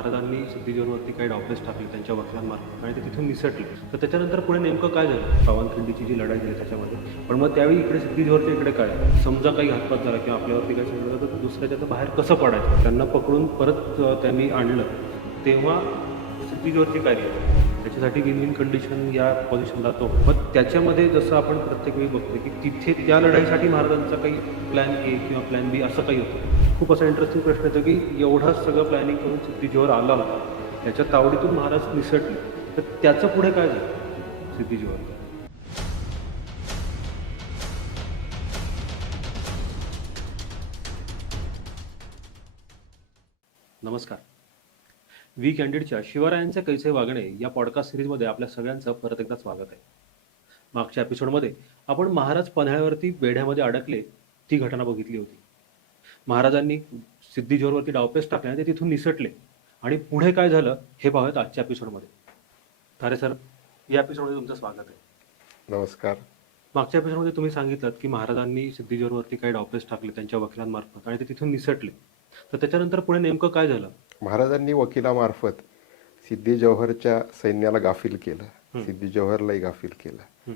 महाराजांनी सिद्धी काही डावपेच टाकले त्यांच्या वकिलांमार्फत आणि ते तिथून निसटले. तर त्याच्यानंतर पुढे नेमकं काय झालं? पावनखिंडीची जी लढाई झाली त्याच्यामध्ये. पण मग त्यावेळी इकडे सिद्धी जोहरच्या इकडे काय झालं? समजा काही घातपात झाला किंवा आपल्यावरती काही झालं तर दुसऱ्याच्या बाहेर कसं पडायचं? त्यांना पकडून परत त्यांनी आणलं तेव्हा सिद्धी जोहरची काय केली? त्याच्यासाठी विन विन कंडिशन या पोझिशनला तो. पण त्याच्यामध्ये जसं आपण प्रत्येक वेळी बघतो की तिथे त्या लढाईसाठी महाराजांचा काही प्लॅन ए किंवा प्लॅन बी असं काही होतं. खूप असा इंटरेस्टिंग प्रश्न येतो की एवढा सगळं प्लॅनिंग करून सिद्धी जोहर आला होता, त्याच्या तावडीतून महाराज निसटले, तर त्याचं पुढे काय झालं सिद्धी जोहरला? नमस्कार. वी कॅन्डिडच्या शिवरायांचे कैसे वागणे या पॉडकास्ट सिरीजमध्ये आपल्या सगळ्यांचं परत एकदा स्वागत आहे. मागच्या एपिसोडमध्ये आपण महाराज पन्हाळ्यावरती बेढ्यामध्ये अडकले ती घटना बघितली होती. महाराजांनी सिद्धी जोहरवरती डावपेच टाकले आणि ते तिथून निसटले आणि पुढे काय झालं हे पाहूयात आजच्या एपिसोडमध्ये. थारे सर, या एपिसोडमध्ये तुमचं स्वागत आहे. नमस्कार. मागच्या एपिसोडमध्ये तुम्ही सांगितलं की महाराजांनी सिद्धी जोहरवरती काही डावपेच टाकले त्यांच्या वकिलांमार्फत आणि ते तिथून निसटले. तर त्याच्यानंतर पुढे नेमकं काय झालं? महाराजांनी वकिलामार्फत सिद्धी जोहरच्या सैन्याला गाफील केलं, सिद्धी जोहरलाही गाफील केलं.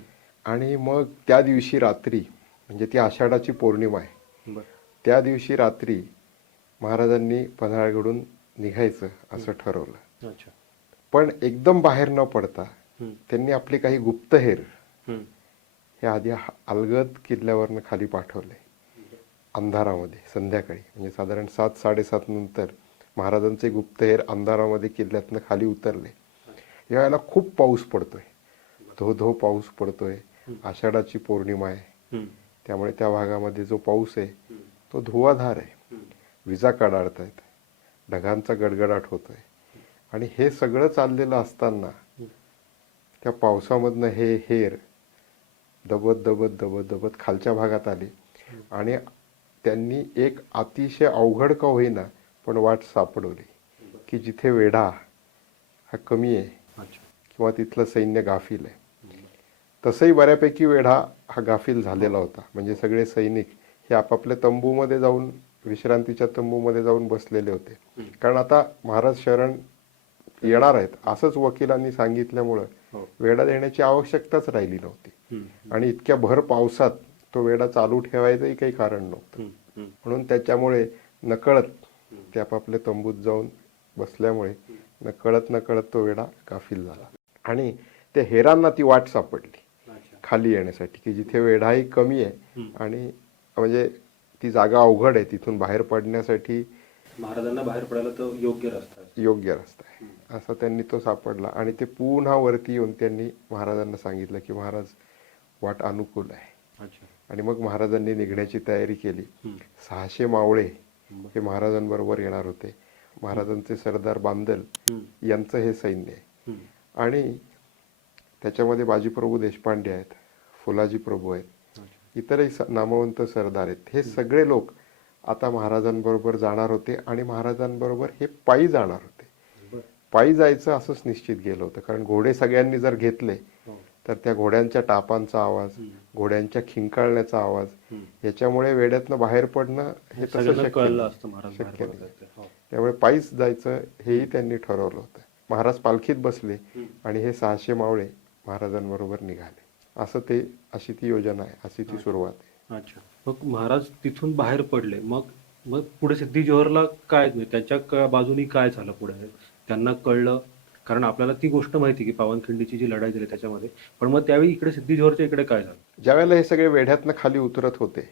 आणि मग त्या दिवशी रात्री, म्हणजे ती आषाढाची पौर्णिमा आहे, त्या दिवशी रात्री महाराजांनी पन्हाळगडून निघायचं असं ठरवलं. पण एकदम बाहेर न पडता त्यांनी आपले काही गुप्तहेर हे आधी अलगद किल्ल्यावरनं खाली पाठवले. अंधारामध्ये संध्याकाळी, म्हणजे साधारण 7-7:30 नंतर महाराजांचे गुप्तहेर अंधारामध्ये किल्ल्यातनं खाली उतरले. यावेळेला खूप पाऊस पडतोय, धो पाऊस पडतोय. आषाढाची पौर्णिमा आहे, त्यामुळे त्या भागामध्ये जो पाऊस आहे तो धुवाधार आहे. विजा कडाडतायत, ढगांचा गडगडाट होतोय. आणि हे सगळं चाललेलं असताना त्या पावसामधनं हे हेर दबत दबत दबत दबत खालच्या भागात आले आणि त्यांनी एक अतिशय अवघड का होईना पण वाट सापडवली की जिथे वेढा हा कमी आहे किंवा तिथलं सैन्य गाफील आहे. तसंही बऱ्यापैकी वेढा हा गाफील झालेला होता. म्हणजे सगळे सैनिक हे आपापल्या तंबूमध्ये जाऊन, विश्रांतीच्या तंबूमध्ये जाऊन बसलेले होते. कारण आता महाराज शरण येणार आहेत असंच वकिलांनी सांगितल्यामुळं वेढा देण्याची आवश्यकताच राहिली नव्हती. आणि इतक्या भर पावसात तो वेढा चालू ठेवायचंही काही कारण नव्हतं. म्हणून त्याच्यामुळे नकळत ते आपापल्या तंबूत जाऊन बसल्यामुळे नकळत तो वेढा गाफील झाला. आणि त्या हेरांना ती वाट सापडली खाली येण्यासाठी की जिथे वेढाही कमी आहे आणि म्हणजे ती जागा अवघड आहे, तिथून बाहेर पडण्यासाठी महाराजांना बाहेर पडायला तो योग्य रस्ता आहे असा त्यांनी तो सापडला. आणि ते पुन्हा वरती येऊन त्यांनी महाराजांना सांगितलं की महाराज वाट अनुकूल आहे. आणि मग महाराजांनी निघण्याची तयारी केली. 600 मावळे हे महाराजांबरोबर येणार होते. महाराजांचे सरदार बांदल यांचं हे सैन्य आहे. आणि त्याच्यामध्ये बाजीप्रभू देशपांडे आहेत, फुलाजी प्रभू आहेत, इतरही नामवंत सरदार आहेत. हे सगळे लोक आता महाराजांबरोबर जाणार होते आणि महाराजांबरोबर हे पायी जाणार होते. पायी जायचं असंच निश्चित गेलं होतं. कारण घोडे सगळ्यांनी जर घेतले तर त्या घोड्यांच्या टापांचा आवाज, घोड्यांच्या खिंकाळण्याचा आवाज, याच्यामुळे वेड्यातनं बाहेर पडणं हे तसं शक्य नाही. त्यामुळे पायीच जायचं हेही त्यांनी ठरवलं होतं. महाराज पालखीत बसले आणि हे 600 मावळे महाराजांबरोबर निघाले. अशी ती योजना आहे, अशी ती सुरुवात आहे. अच्छा. मग महाराज तिथून बाहेर पडले, मग पुढे सिद्धी जोहरला काय, त्यांच्या बाजूनी काय झालं पुढे? त्यांना कळलं, कारण आपल्याला ती गोष्ट माहिती की पावनखिंडीची जी लढाई झाली त्याच्यामध्ये. पण मग त्यावेळी इकडे सिद्धी जोहरच्या इकडे काय झालं? ज्यावेळेला हे सगळे वेढ्यातनं खाली उतरत होते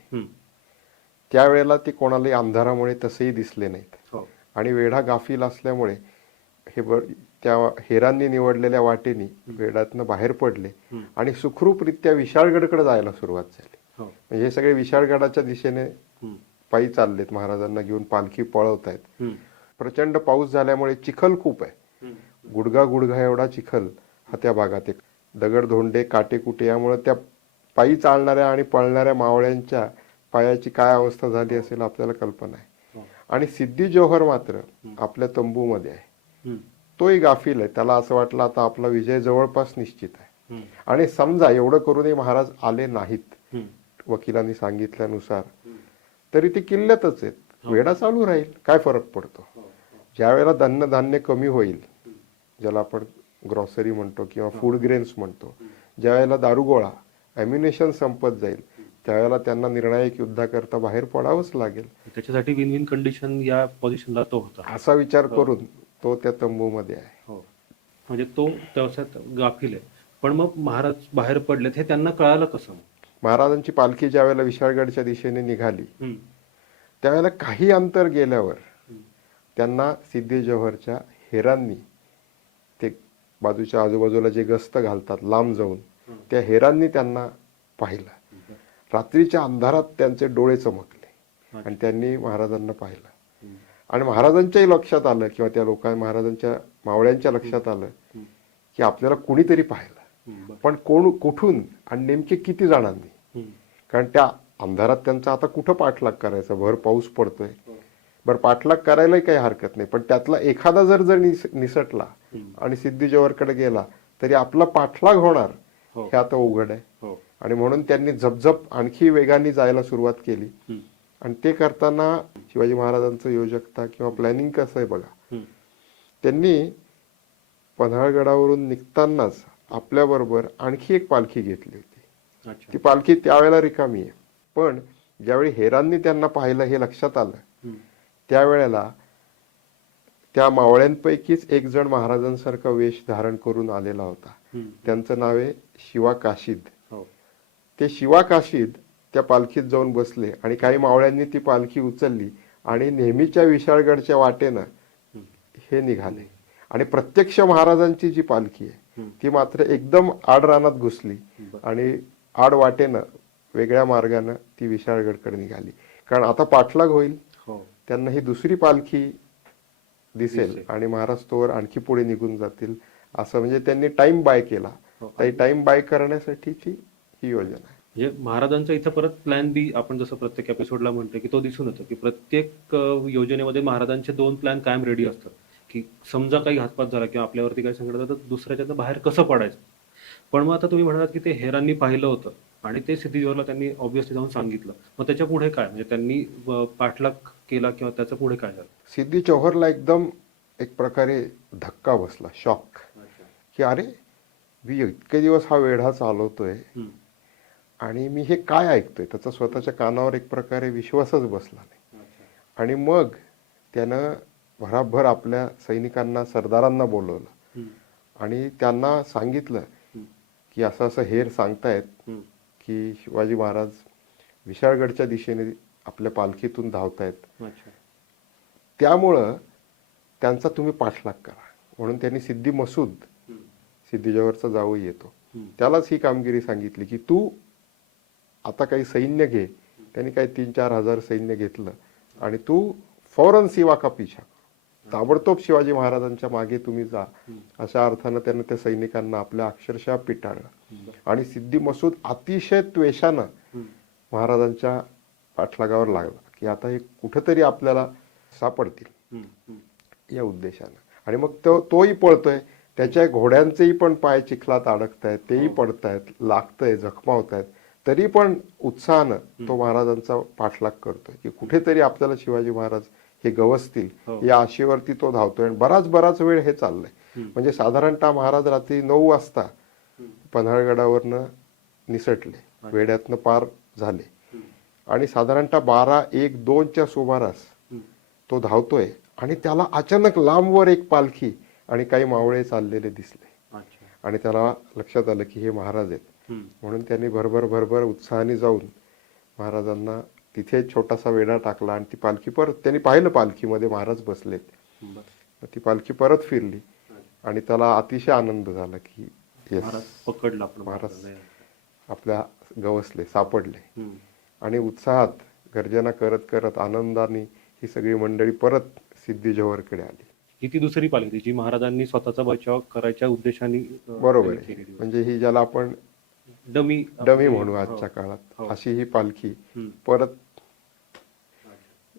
त्यावेळेला ते कोणालाही अंधारामुळे तसेही दिसले नाहीत. आणि वेढा गाफील असल्यामुळे त्या हेरांनी निवडलेल्या वाटेनी वेढ्यातनं बाहेर पडले आणि सुखरूपरित्या विशाळगडकडे जायला सुरुवात झाली. म्हणजे हे सगळे विशाळगडाच्या दिशेने पायी चाललेत, महाराजांना घेऊन पालखी पळवतायत. प्रचंड पाऊस झाल्यामुळे चिखल खूप आहे, गुडघा एवढा चिखल हा त्या भागात आहे. दगडधोंडे, काटेकुटे, यामुळे त्या पायी चालणाऱ्या आणि पळणाऱ्या मावळ्यांच्या पायाची काय अवस्था झाली असेल आपल्याला कल्पना आहे. आणि सिद्धी जोहर मात्र आपल्या तंबूमध्ये आहे, तोही गाफील आहे. त्याला असं वाटलं आता आपला विजय जवळपास निश्चित आहे. आणि समजा एवढं करूनही महाराज आले नाहीत वकिलांनी सांगितल्यानुसार, तरी ते किल्ल्यातच आहेत, वेढा चालू राहील, काय फरक पडतो. ज्यावेळेला धान्य कमी होईल, ज्याला आपण ग्रॉसरी म्हणतो किंवा फूड ग्रेन्स म्हणतो, ज्यावेळेला दारुगोळा ॲम्युनेशन संपत जाईल, त्यावेळेला त्यांना निर्णायक युद्धाकरता बाहेर पडावंच लागेल. त्याच्यासाठी विन विन कंडिशन या पोझिशनला तो होता. असा विचार करून तो त्या तंबूमध्ये आहे. हो, म्हणजे तो व्यवसायात गाफील आहे. पण मग महाराज बाहेर पडलेत हे त्यांना कळालं कसं? महाराजांची पालखी ज्या वेळेला विशाळगडच्या दिशेने निघाली, हम्म. त्यावेळेला काही अंतर गेल्यावर त्यांना सिद्धी जव्हरच्या हेरांनी, ते बाजूच्या आजूबाजूला जे गस्त घालतात लांब जाऊन, त्या हेरांनी त्यांना पाहिलं. रात्रीच्या अंधारात त्यांचे डोळे चमकले आणि त्यांनी महाराजांना पाहिलं. आणि महाराजांच्याही लक्षात आलं किंवा त्या महाराजांच्या मावळ्यांच्या लक्षात आलं की आपल्याला कुणीतरी पाहिलं, पण कोण, कुठून आणि नेमके किती जणांनी. कारण त्या अंधारात त्यांचा आता कुठं पाठलाग करायचा, भर पाऊस पडतोय, बरं पाठलाग करायलाही काही हरकत नाही, पण त्यातला एखादा जर निसटला आणि सिद्धी जव्हरकडे गेला तरी आपला पाठलाग होणार हे आता उघड आहे. आणि म्हणून त्यांनी झपझप आणखी वेगाने जायला सुरुवात केली. आणि ते करताना शिवाजी महाराजांचं योजकता किंवा प्लॅनिंग कसं आहे बघा. त्यांनी पन्हाळगडावरून निघतानाच आपल्याबरोबर आणखी एक पालखी घेतली होती. ती पालखी त्यावेळेला रिकामी आहे, पण ज्यावेळी हेरांनी त्यांना पाहिलं हे लक्षात आलं, त्यावेळेला त्या मावळ्यांपैकीच एक जण महाराजांसारखा वेश धारण करून आलेला होता. त्यांचं नाव आहे शिवा काशीद. ते शिवा काशीद त्या पालखीत जाऊन बसले आणि काही मावळ्यांनी ती पालखी उचलली आणि नेहमीच्या विशाळगडच्या वाटेनं हे निघाले. आणि प्रत्यक्ष महाराजांची जी पालखी आहे ती मात्र एकदम आड रानात घुसली आणि आड वाटेनं वेगळ्या मार्गानं ती विशाळगडकडे निघाली. कारण आता पाठलाग होईल, त्यांना ही दुसरी पालखी दिसेल आणि महाराज तोवर आणखी पुढे निघून जातील, असं म्हणजे त्यांनी टाइम बाय केला. टाइम बाय करण्यासाठीची ही योजना आहे. म्हणजे महाराजांचा इथं परत प्लॅन बी, आपण जसं प्रत्येक एपिसोडला म्हणतो की तो दिसून येतो की प्रत्येक योजनेमध्ये महाराजांचे 2 प्लॅन कायम रेडी असतात, की समजा काही घातपात झाला किंवा आपल्यावरती काही संकट आलं तर दुसऱ्याच्या बाहेर कसं पडायचं. पण मग आता तुम्ही म्हणालात की ते हेरांनी पाहिलं होतं आणि ते सिद्धी जव्हरला त्यांनी ऑब्व्हियसली जाऊन सांगितलं, मग त्याच्या पुढे काय, म्हणजे त्यांनी पाठलाग केला किंवा त्याच्या पुढे काय झालं? सिद्धी जव्हरला एकदम एक प्रकारे धक्का बसला, शॉक, की अरे मी इतके दिवस हा वेढा चालवतोय आणि मी हे काय ऐकतोय. त्याचा स्वतःच्या कानावर एक प्रकारे विश्वासच बसला नाही. आणि मग त्यानं भराभर आपल्या सैनिकांना, सरदारांना बोलवलं आणि त्यांना सांगितलं की असं असं हेर सांगतायत की शिवाजी महाराज विशाळगडच्या दिशेने आपल्या पालखीतून धावतायत, त्यामुळं त्यांचा तुम्ही पाठलाग करा. म्हणून त्यांनी सिद्धी मसूद, सिद्धी जव्हरचा जावई येतो, त्यालाच ही कामगिरी सांगितली की तू आता काही सैन्य घे. त्यांनी काही 3-4 हजार सैन्य घेतलं आणि तू फौरन शिवा का पिछा, ताबडतोब शिवाजी महाराजांच्या मागे तुम्ही जा, अशा अर्थानं त्यानं त्या सैनिकांना आपल्या अक्षरशः पिटाळलं. आणि सिद्धी मसूद अतिशय त्वेषानं महाराजांच्या पाठलागावर लागला की आता हे कुठंतरी आपल्याला सापडतील या उद्देशानं. आणि मग तोही पळतोय, त्याच्या घोड्यांचेही पण पाय चिखलात अडकतायत, तेही पडतायत, लागतंय, जखमावतायत, तरी पण उत्साहानं तो महाराजांचा पाठलाग करतोय की कुठेतरी आपल्याला शिवाजी महाराज हे गवसतील या आशेवरती तो धावतोय. आणि बराच वेळ हे चाललंय. म्हणजे साधारणतः महाराज रात्री 9 वाजता पन्हाळगडावरनं निसटले, वेड्यातनं पार झाले आणि साधारणतः 12, 1, 2च्या सुमारास तो धावतोय आणि त्याला अचानक लांबवर एक पालखी आणि काही मावळे चाललेले दिसले. आणि त्याला लक्षात आलं की हे महाराज आहेत. म्हणून त्यांनी भरभर उत्साहाने जाऊन महाराजांना तिथे छोटासा वेढा टाकला आणि ती पालखी परत, त्यांनी पाहिलं पालखीमध्ये महाराज बसलेत. ती पालखी परत फिरली आणि त्याला अतिशय आनंद झाला की पकडला, महाराज आपल्या गवसले, सापडले. आणि उत्साहात गर्जना करत करत आनंदाने ही सगळी मंडळी परत सिद्धी जव्हरकडे आली. ही ती दुसरी पालखी जी महाराजांनी स्वतःचा बचाव करायच्या उद्देशाने, बरोबर आहे, म्हणजे ही ज्याला आपण डमी म्हणू आजच्या काळात, अशी ही पालखी परत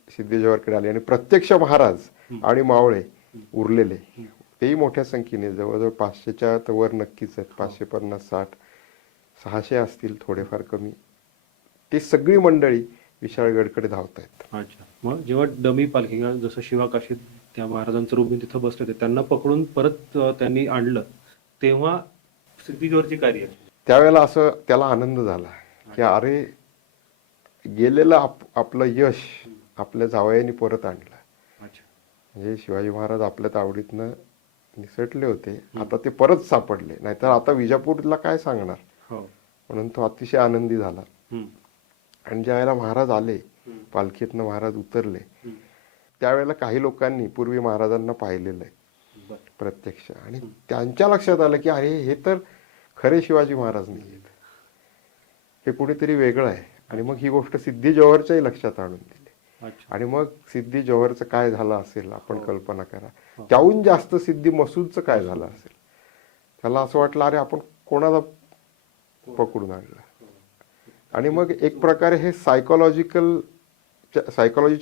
सिद्धी जव्हरकडे आली. आणि प्रत्यक्ष महाराज आणि मावळे उरलेले तेही मोठ्या संख्येने, जवळजवळ 500च्या वर नक्कीच आहेत, 550, 60, 600 असतील थोडेफार कमी, ती सगळी मंडळी विशाळगडकडे धावत आहेत. अच्छा. मग जेव्हा डमी पालखी, जसं शिवा काशीद त्या महाराजांचं रूप घेऊन तिथं बसले होते, त्यांना पकडून परत त्यांनी आणलं, तेव्हा सिद्धी जोहरची कार्य. त्यावेळेला असं त्याला आनंद झाला की अरे गेलेलं आपलं यश आपल्या जावयाने परत आणलं. अच्छा. म्हणजे शिवाजी महाराज आपल्या तावडीतनं निसटले होते, आता ते परत सापडले, नाहीतर आता विजापूरला काय सांगणार. हो. म्हणून तो अतिशय आनंदी झाला. हम्म. आणि ज्यावेळेला महाराज आले, पालखीतनं महाराज उतरले, त्यावेळेला काही लोकांनी पूर्वी महाराजांना पाहिलेलं आहे बरं. प्रत्यक्ष, आणि त्यांच्या लक्षात आलं की अरे हे तर खरे शिवाजी महाराज नाही आहेत, हे कुणीतरी वेगळं आहे. आणि मग ही गोष्ट सिद्धी जोहरच्याही लक्षात आणून दिली. अच्छा. आणि मग सिद्धी जोहरचं काय झालं असेल आपण कल्पना करा. त्याहून जास्त सिद्धी मसूदचं काय झालं असेल. त्याला असं वाटलं अरे आपण कोणाला पकडून आणलं. आणि मग एक प्रकारे हे सायकोलॉजीच्या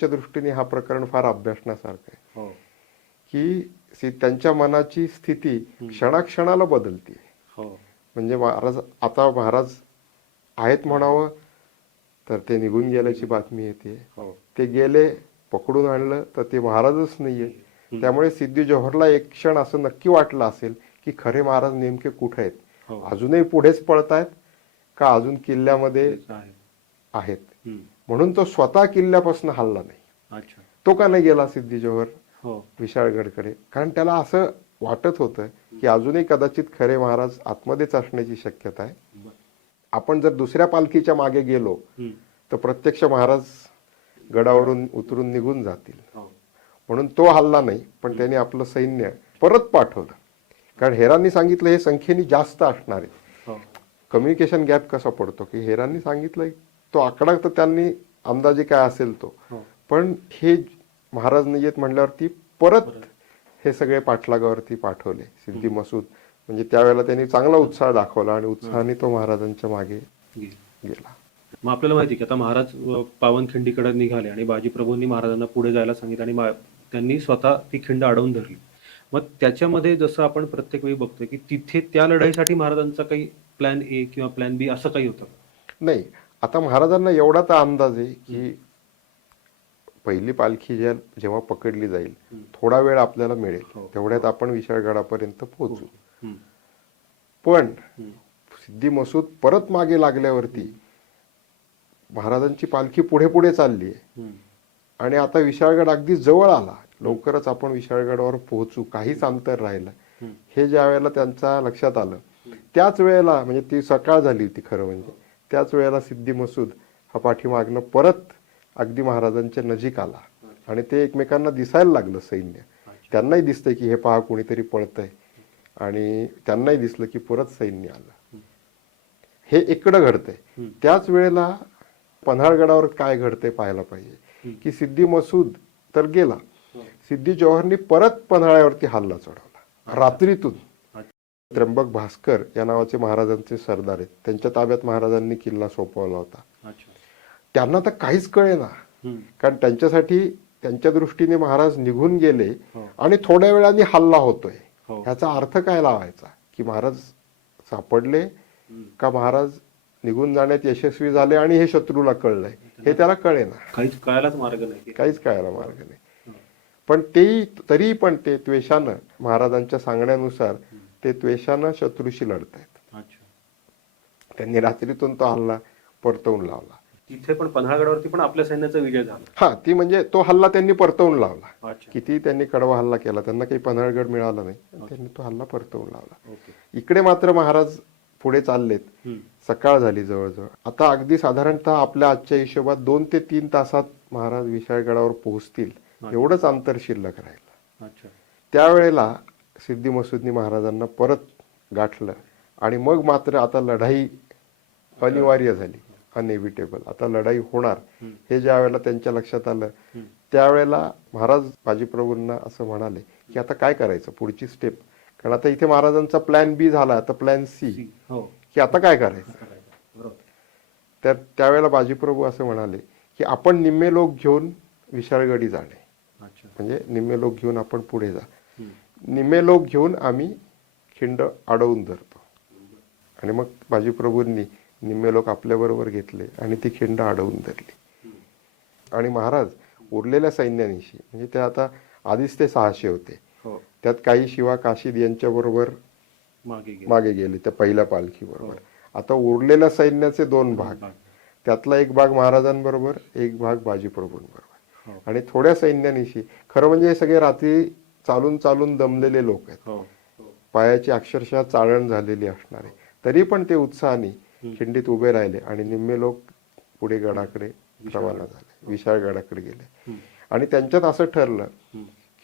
दृष्टीने हा प्रकरण फार अभ्यासण्यासारखं आहे. हो. की त्यांच्या मनाची स्थिती क्षणाक्षणाला बदलते. हो. म्हणजे महाराज आहेत म्हणावं तर ते निघून गेल्याची बातमी येते. हो. ते गेले, पकडून आणलं तर ते महाराजच नाहीये. त्यामुळे सिद्धी जोहरला एक क्षण असं नक्की वाटलं असेल की खरे महाराज नेमके कुठे आहेत. हो. अजूनही पुढेच पळतायत का अजून किल्ल्यामध्ये आहेत. म्हणून तो स्वतः किल्ल्यापासून हलला नाही. अच्छा. तो का नाही गेला सिद्धी जोहर हो. विशाळगडकडे, कारण त्याला असं वाटत होतं की अजूनही कदाचित खरे महाराज आतमध्येच असण्याची शक्यता आहे. आपण जर दुसऱ्या पालखीच्या मागे गेलो तर प्रत्यक्ष महाराज गडावरून उतरून निघून जातील. म्हणून तो हल्ला नाही, पण त्याने आपलं सैन्य परत पाठवलं. कारण हेरांनी सांगितलं हे संख्येने जास्त असणार आहे. कम्युनिकेशन गॅप कसा पडतो की हेरांनी सांगितलं तो आकडा तर त्यांनी अंदाजे काय असेल तो, पण हे महाराज नाही येत म्हणल्यावरती परत हे सगळे पाठलागावरती पाठवले सिद्धी मसूद. म्हणजे त्यावेळेला त्यांनी चांगला उत्साह दाखवला आणि उत्साहाने तो महाराजांच्या मागे गेला. मग आपल्याला माहिती की आता महाराज पावनखिंडीकडे निघाले आणि बाजीप्रभूंनी महाराजांना पुढे जायला सांगितलं आणि त्यांनी स्वतः ती खिंड अडवून धरली. मग त्याच्यामध्ये जसं आपण प्रत्येक वेळी बघतोय की तिथे त्या लढाईसाठी महाराजांचा काही प्लॅन ए किंवा प्लॅन बी असं काही होतं नाही. आता महाराजांना एवढा तर अंदाज आहे की पहिली पालखी जेव्हा पकडली जाईल थोडा वेळ आपल्याला मिळेल, तेवढ्यात आपण विशाळगडापर्यंत पोहोचू. पण सिद्धी मसूद परत मागे लागल्यावरती महाराजांची पालखी पुढे पुढे चालली आहे आणि आता विशाळगड अगदी जवळ आला, लवकरच आपण विशाळगडावर पोहोचू, काहीच अंतर राहिलं. हे ज्या वेळेला त्यांच्या लक्षात आलं त्याच वेळेला, म्हणजे ती सकाळ झाली होती खरं म्हणजे, त्याच वेळेला सिद्धी मसूद हा पाठीमागनं परत अगदी महाराजांच्या नजीक आला आणि ते एकमेकांना दिसायला लागलं सैन्य. त्यांनाही दिसतंय की हे पहा कोणीतरी पळतंय आणि त्यांनाही दिसलं की परत सैन्य आलं. हे इकडं घडतंय. त्याच वेळेला पन्हाळगडावर काय घडतंय पाहायला पाहिजे की सिद्धी मसूद तर गेला, सिद्धी जोहरनी परत पन्हाळ्यावरती हल्ला चढवला रात्रीतून. त्र्यंबक भास्कर या नावाचे महाराजांचे सरदार आहेत, त्यांच्या ताब्यात महाराजांनी किल्ला सोपवला होता. त्यांना तर काहीच कळेना, कारण त्यांच्यासाठी त्यांच्या दृष्टीने महाराज निघून गेले आणि थोड्या वेळाने हल्ला होतोय. ह्याचा अर्थ काय लावायचा की महाराज सापडले का महाराज निघून जाण्यात यशस्वी झाले आणि हे शत्रूला कळलंय, हे त्याला कळेना. काहीच कळायलाच मार्ग नाही, काहीच कळायला मार्ग नाही. पण तरी पण ते त्वेषानं, महाराजांच्या सांगण्यानुसार ते त्वेषानं शत्रूशी लढतायत. त्यांनी रात्रीतून तो हल्ला परतवून लावला. तिथे पण पन्हाळगडावरती पण आपल्या सैन्याचा विजय झाला. हा, ती म्हणजे तो हल्ला त्यांनी परतवून लावला. किती त्यांनी कडवा हल्ला केला, त्यांना काही पन्हाळगड मिळाला नाही, त्यांनी तो हल्ला परतवून लावला. इकडे मात्र महाराज पुढे चाललेत. सकाळ झाली जवळजवळ. आता अगदी साधारणतः आपल्या आजच्या हिशोबात 2 ते 3 तासात महाराज विशाळगडावर पोहोचतील एवढंच अंतर शिल्लक राहिलं. त्यावेळेला सिद्धी मसूदनी महाराजांना परत गाठलं आणि मग मात्र आता लढाई अनिवार्य झाली, अनएव्हिटेबल. आता लढाई होणार हे ज्या वेळेला त्यांच्या लक्षात आलं त्यावेळेला महाराज बाजीप्रभूंना असं म्हणाले की आता काय करायचं पुढची स्टेप. कारण आता इथे महाराजांचा प्लॅन बी झाला, आता प्लॅन सी की आता काय करायचं. तर त्यावेळेला बाजीप्रभू असं म्हणाले की आपण निम्मे लोक घेऊन विशाळगडी जाणे, म्हणजे निम्मे लोक घेऊन आपण पुढे जा, निम्मे लोक घेऊन आम्ही खिंड अडवून धरतो. आणि मग बाजीप्रभूंनी निम्मे लोक आपल्याबरोबर घेतले आणि ती खिंड अडवून धरली. आणि महाराज उरलेल्या सैन्यानिशी, म्हणजे ते आता आधीच ते 600 होते. हो त्यात काही शिवा काशीद यांच्याबरोबर मागे गेले. मागे गेले त्या पहिल्या पालखीबरोबर. हो. आता उरलेल्या सैन्याचे 2 भाग, भाग. त्यातला एक भाग महाराजांबरोबर, एक भाग बाजीप्रभूंबरोबर. हो आणि थोड्या सैन्यानिशी, खरं म्हणजे हे सगळे रात्री चालून चालून दमलेले लोक आहेत, हो पायाची अक्षरशः चाळण झालेली असणारे, तरी पण ते उत्साहाने खिंडीत उभे राहिले आणि निम्मे लोक पुढे गडाकडे रवाना झाले, विशाळ गडाकडे गेले. आणि त्यांच्यात असं ठरलं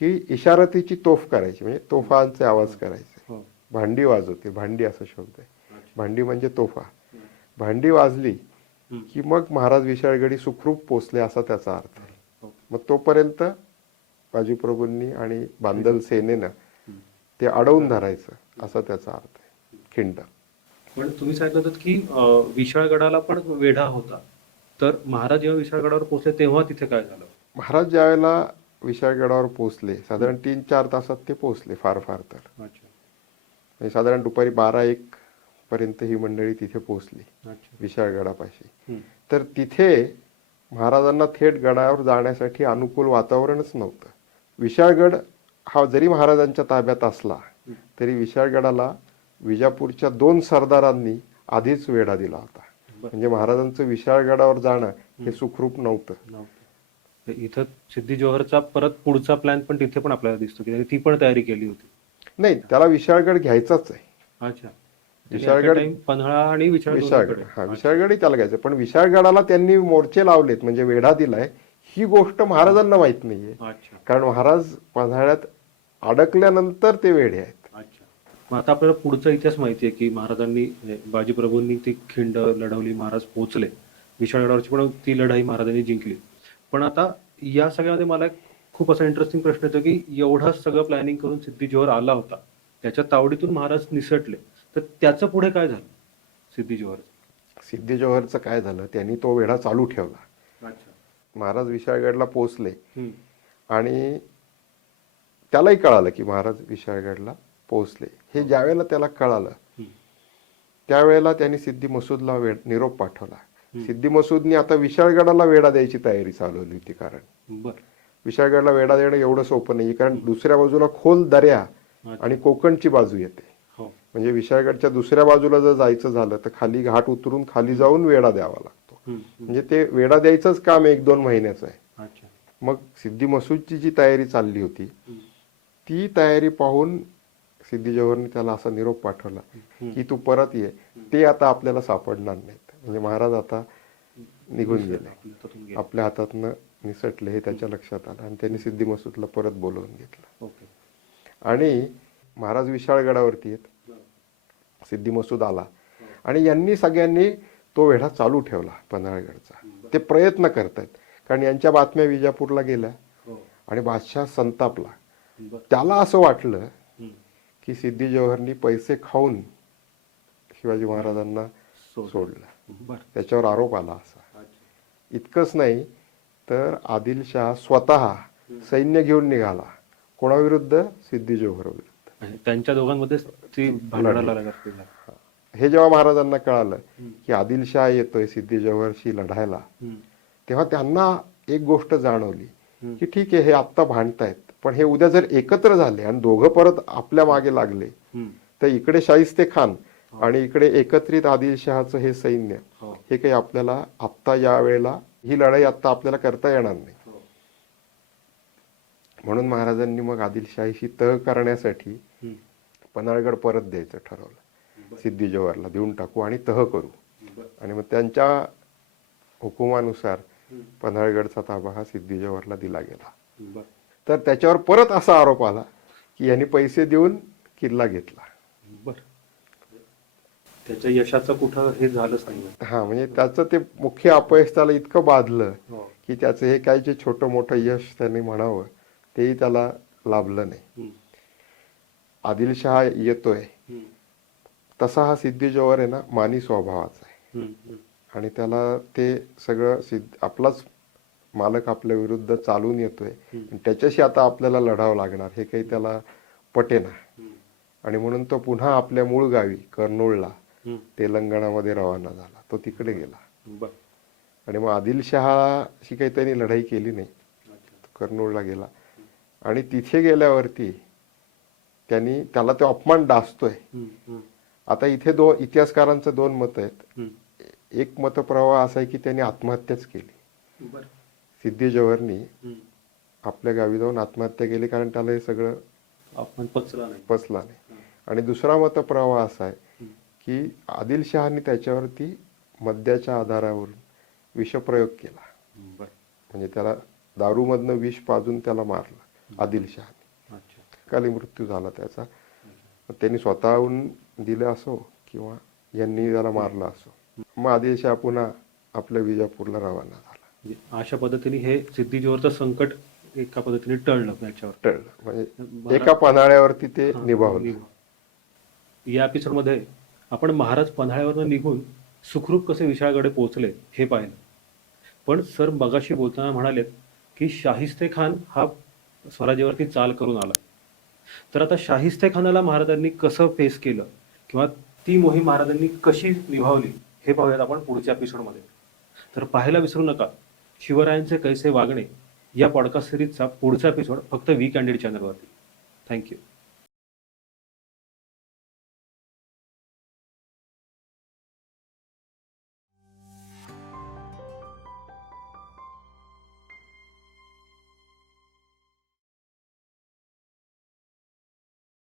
की इशारतीची तोफ करायची, म्हणजे तोफांचे आवाज करायचे. हो भांडी वाजवते, भांडी असा शब्द आहे, भांडी म्हणजे तोफा. भांडी वाजली की मग महाराज विशाळगडी सुखरूप पोचले असा त्याचा अर्थ आहे. हो. मग तोपर्यंत बाजीप्रभूंनी आणि बांदल सेनेनं ते अडवून धरायचं असा त्याचा अर्थ आहे, खिंड. पण तुम्ही सांगितलं होतं की विशाळगडाला पण वेढा होता, तर महाराज जेव्हा विशाळगडावर पोहोचले तेव्हा तिथे काय झालं? महाराज ज्यावेळेला विशाळगडावर पोहोचले, साधारण 3-4 तासात ते पोहोचले, फार फार तर. अच्छा म्हणजे साधारण दुपारी 12-1 पर्यंत ही मंडळी तिथे पोहोचली अच्छा. विशाळगडापाशी. तर तिथे महाराजांना थेट गडावर जाण्यासाठी अनुकूल वातावरणच नव्हतं. विशाळगड हा जरी महाराजांच्या ताब्यात असला तरी विशाळगडाला विजापूरच्या 2 सरदारांनी आधीच वेढा दिला होता. म्हणजे महाराजांचं विशाळगडावर जाणं हे सुखरूप नव्हतं. नव्हतं. इथं सिद्धी जोहरचा परत पुढचा प्लॅन पण तिथे पण आपल्याला दिसतो की त्यांनी ती पण तयारी केली होती. नाही, त्याला विशाळगड घ्यायचाच आहे. अच्छा. विशाळगड, पन्हाळा आणि विशाळगड, हा विशाळगडही त्याला घ्यायचं, पण विशाळगडाला त्यांनी मोर्चे लावलेत म्हणजे वेढा दिलाय ही गोष्ट महाराजांना माहित नाहीये. अच्छा कारण महाराज पन्हाळ्यात अडकल्यानंतर ते वेढे आहेत. अच्छा. मग आता आपल्याला पुढचा इतिहास माहिती आहे की महाराजांनी बाजीप्रभूंनी ती खिंड लढवली, महाराज पोहोचले विशाळगडावरची, पण ती लढाई महाराजांनी जिंकली. पण आता या सगळ्यामध्ये मला एक खूप असा इंटरेस्टिंग प्रश्न येतो की एवढं सगळं प्लॅनिंग करून सिद्धी जोहर आला होता, त्याच्या तावडीतून महाराज निसटले, तर त्याचं पुढे काय झालं सिद्धी जोहर? सिद्धी जोहरचं काय झालं, त्यांनी तो वेढा चालू ठेवला. अच्छा. महाराज विशाळगडला पोहोचले हम्म. आणि त्यालाही कळालं की महाराज विशाळगडला पोहोचले. हे ज्यावेळेला त्याला कळालं त्यावेळेला त्यांनी सिद्धी मसूदला निरोप पाठवला. सिद्धी मसूदनी आता विशाळगडाला वेढा द्यायची तयारी चालवली होती, कारण बरं. विशाळगडला वेढा देणं एवढं सोपं नाही, कारण दुसऱ्या बाजूला खोल दर्या आणि कोकणची बाजू येते. हो म्हणजे विशाळगडच्या दुसऱ्या बाजूला जर जायचं झालं तर खाली घाट उतरून खाली जाऊन वेढा द्यावा लागतो. म्हणजे ते वेढा द्यायचंच काम 1-2 महिन्याचं आहे. अच्छा. मग सिद्धी मसूदची जी तयारी चालली होती ती तयारी पाहून सिद्धी जोहरने त्याला असा निरोप पाठवला की तू परत ये, ते आता आपल्याला सापडणार नाहीत. म्हणजे महाराज आता निघून गेले, आपल्या हातातनं निसटले, हे त्याच्या लक्षात आलं आणि त्यांनी सिद्धी मसूदला परत बोलवून घेतलं. ओके. आणि महाराज विशाळगडावरती आहेत, सिद्धी मसूद आला आणि यांनी सगळ्यांनी तो वेढा चालू ठेवला पन्हाळगडचा. ते प्रयत्न करतायत, कारण यांच्या बातम्या विजापूरला गेल्या आणि बादशाह संतापला. त्याला असं वाटलं की सिद्धी जोहरनी पैसे खाऊन शिवाजी महाराजांना सोडलं, त्याच्यावर आरोप आला असा. इतकंच नाही तर आदिलशाह स्वतः सैन्य घेऊन निघाला, कोणाविरुद्ध? सिद्धी जोहर विरुद्ध. त्यांच्या दोघांमध्ये ती भांडणाला लागला. हे जेव्हा महाराजांना कळालं की आदिलशाह येतोय सिद्धी जोहरशी लढायला, तेव्हा त्यांना एक गोष्ट जाणवली की ठीक आहे, हे आत्ता भांडतायत, पण हे उद्या जर एकत्र झाले आणि दोघं परत आपल्या मागे लागले तर इकडे शाहिस्ते खान आणि इकडे एकत्रित आदिलशहाचं हे सैन्य, हे काही आपल्याला आत्ता या वेळेला ही लढाई आत्ता आपल्याला करता येणार नाही. म्हणून महाराजांनी मग आदिलशाहीशी तह करण्यासाठी पन्हाळगड परत द्यायचं ठरवलं. सिद्धी जोहरला देऊन टाकू आणि तह करू. आणि मग त्यांच्या हुकुमानुसार पन्हाळगडचा ताबा हा सिद्धी जोहरला दिला गेला. तर त्याच्यावर परत असा आरोप आला की यांनी पैसे देऊन किल्ला घेतला. त्याच्या यशाचं कुठं हे झालंच नाही. हा, म्हणजे त्याचं ते मुख्य अपयश त्याला इतकं बाधलं की त्याचं हे काय जे छोटं मोठं यश त्यांनी म्हणावं तेही त्याला लाभलं नाही. आदिलशहा येतोय तसा हा सिद्धी जोहर आहे ना, मानी स्वभावाचा आहे आणि त्याला ते सगळं आपलाच मालक आपल्या विरुद्ध चालून येतोय, त्याच्याशी आता आपल्याला लढावं लागणार हे काही त्याला पटेना. आणि म्हणून तो पुन्हा आपल्या मूळ गावी कर्नूलला तेलंगणामध्ये रवाना झाला. तो तिकडे गेला आणि मग आदिलशहाशी काही त्यांनी लढाई केली नाही, कर्नूलला गेला आणि तिथे गेल्यावरती त्याला तो अपमान डासतोय. आता इथे इतिहासकारांचं 2 मत आहेत. एक मतप्रवाह असा आहे की त्यांनी आत्महत्याच केली. सिद्धी जव्हरनी आपल्या गावी जाऊन आत्महत्या केली कारण त्याला हे सगळं अपमान पचला नाही. आणि दुसरा मतप्रवाह असा आहे की आदिलशहानी त्याच्यावरती मद्याच्या आधारावरून विषप्रयोग केला. म्हणजे त्याला दारूमधनं विष पाजून त्याला मारलं आदिलशहानी. काली मृत्यू झाला त्याचा. त्यांनी स्वतःहून दिलं असो किंवा यांनी त्याला मारलं असो. मग आदिलशहा पुन्हा आपल्या विजापूरला रवाना झाला. अशा पद्धतीने हे सिद्धी जोहरचं संकट एका पद्धतीने टळलं. म्हणजे एका पन्हाळ्यावरती ते निभावलं. या एपिसोडमध्ये आपण महाराज पन्हाळ्यावरनं निघून सुखरूप कसे विशाळगडे पोहोचले हे पाहिलं. पण सर मगाशी बोलताना म्हणालेत की शाहिस्ते खान हा स्वराज्यावरती चाल करून आला. तर आता शाहिस्ते खानाला महाराजांनी कसं फेस केलं किंवा ती मोहीम महाराजांनी कशी निभावली हे पाहूयात आपण पुढच्या एपिसोडमध्ये. तर पाहायला विसरू नका शिवरायांचे कैसे वागणे या पॉडकास्ट सिरीजचा पुढचा एपिसोड फक्त वी कॅन्डिड चॅनलवरती. थँक्यू.